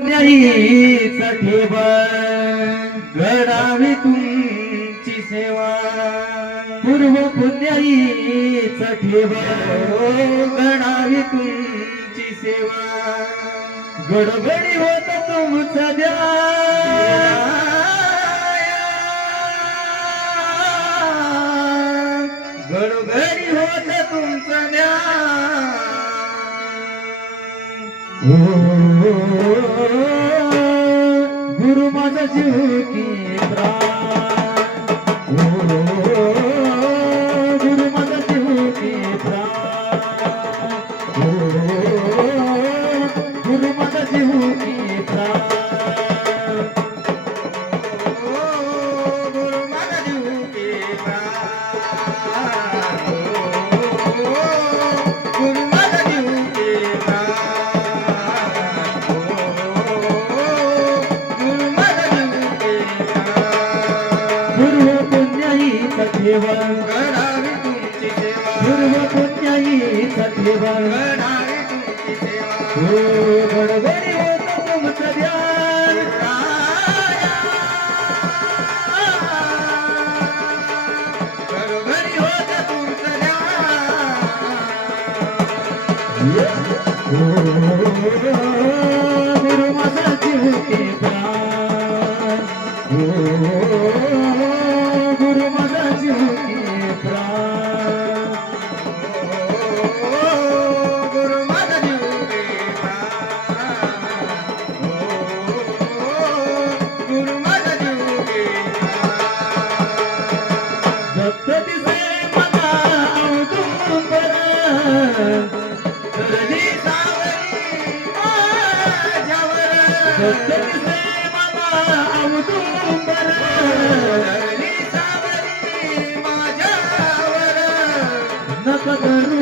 न्यायीच ठेव घडावी तुमची सेवा पूर्व पुण्याईच ठेव घडावी तुमची सेवा गडबडी होत तुमचा द्या गडबडी होत तुमचा द्या गुरु माझा जीव की प्राण गुरु माझा जीव की प्राण गुरु माझा जीव की प्राण गुरु माझा जीव की प्राण गुरु माझा जीव की प्राण ठेवा घडावी तुमची सेवा पूर्व पुण्याईच ठेवा घडावी तुमची सेवा हो गडबडी होत तुमचं ध्यान गडबडी होत तुमचं ध्यान गुरु माझा जीव की प्राण गुरु माझा जीव की प्राण गुरु माझा जीव की प्राण गुरु माझा जीव की प्राण जप्त दिसे मला औदुंबर करणी सावरी माझ्यावर जप्त दिसे मला औदुंबर नका करू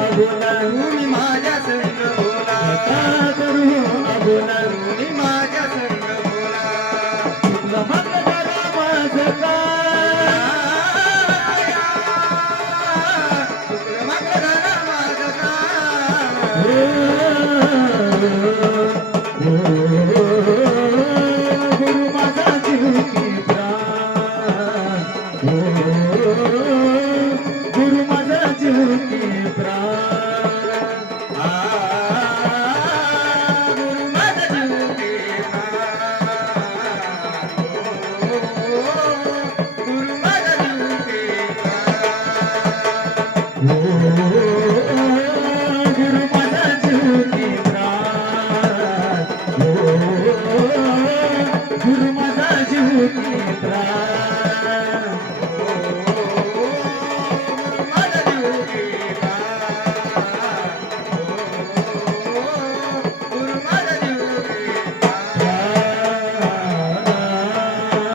अबोला तुम्ही माझ्या संग बोला नका करू अबोला तुम्ही माझ्या संग बोला चुकलं मग जरा माझं काय चुकलं मग जरा माझं काय